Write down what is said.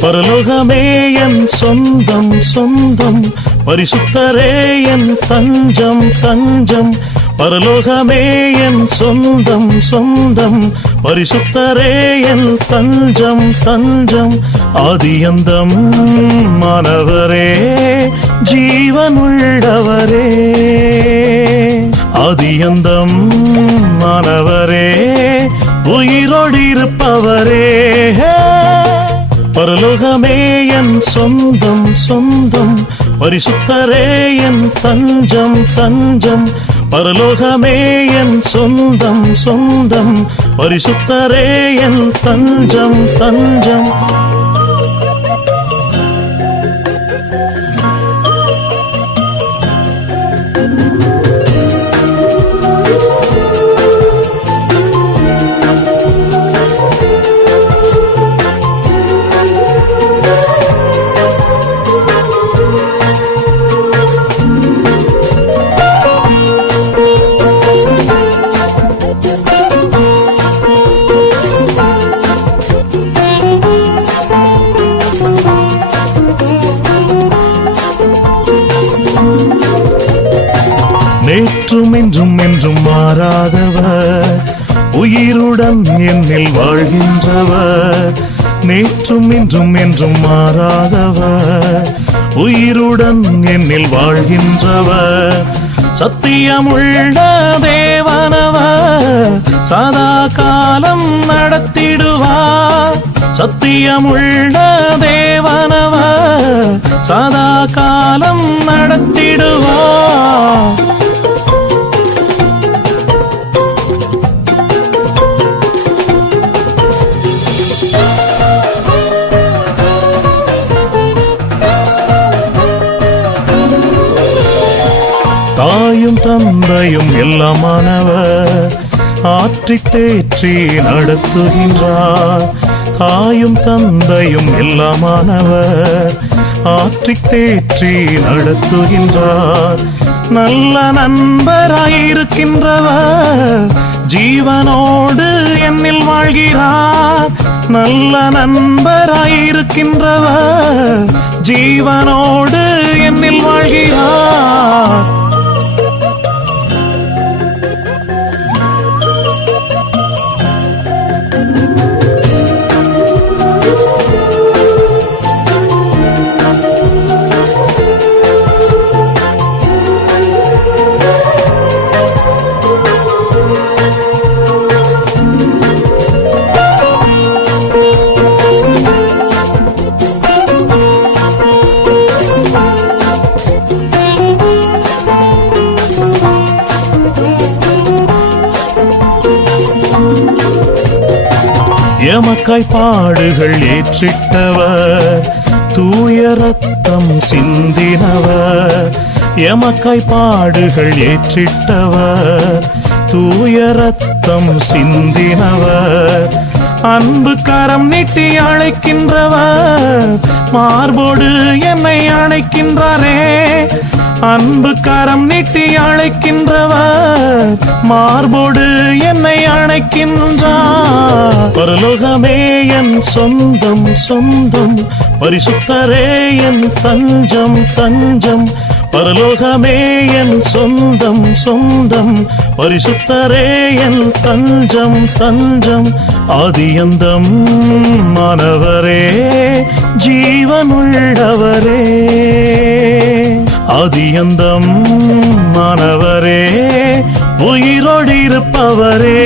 பரலோகமே என் சொந்தம் சொந்தம். பரிசுத்தரே என் தஞ்சம் தஞ்சம். பரலோகமே என் சொந்தம் சொந்தம். பரிசுத்தரே என் தஞ்சம் தஞ்சம். ஆதியந்தம் மாணவரே ஜீவனுள்ளவரே. ஆதியந்தம் மாணவரே உயிரோடு இருப்பவரே பரலோகமே என் சொந்தம் சொந்தம். பரிசுத்தரே என் தஞ்சம் தஞ்சம். பரலோகமே என் சொந்தம் சொந்தம். பரிசுத்தரே என் தஞ்சம் தஞ்சம். என்றும் என்றும் என்றும் மாறாதவர். உயிருடன் என்னில் வாழ்கின்றவர். நேற்றும் இன்றும் என்றும் மாறாதவர். உயிருடன் என்னில் வாழ்கின்றவர். சத்தியமுள்ள தேவனவர் சதா காலம் நடத்திடுவார். சத்தியமுள்ள தேவனவர் சதா காலம் நடத்திடு தந்தையும் எல்லாமானவர் ஆற்றி தேற்றி நடத்துகின்றார். தாயும் தந்தையும் எல்லாமானவர் ஆற்றி தேற்றி நடத்துகின்றார். நல்ல நண்பராயிருக்கின்றவர். ஜீவனோடு என்னில் வாழ்கிறார். நல்ல நண்பராயிருக்கின்றவர். ஜீவனோடு எமக்காய் பாடுகள் ஏற்றிட்டவர் தூய ரத்தம் சிந்தினவர். எமக்காய் பாடுகள் ஏற்றிட்டவர் தூய ரத்தம் சிந்தினவர். அன்பு கரம் நீட்டி அழைக்கின்றவர் மார்போடு என்னை அழைக்கின்றாரே அன்பு கரம் நீட்டி அழைக்கின்றவர். மார்போடு என்னை அழைக்கின்றார் பரலோகமே என் சொந்தம் சொந்தம். பரிசுத்தரே என் தஞ்சம் தஞ்சம். பரலோகமே என் சொந்தம் சொந்தம். பரிசுத்தரே என் தஞ்சம் தஞ்சம். ஆதியந்தம் மாணவரே ஜீவனுள்ளவரே. ஆதியந்தம் மாணவரே உயிரோடு இருப்பவரே.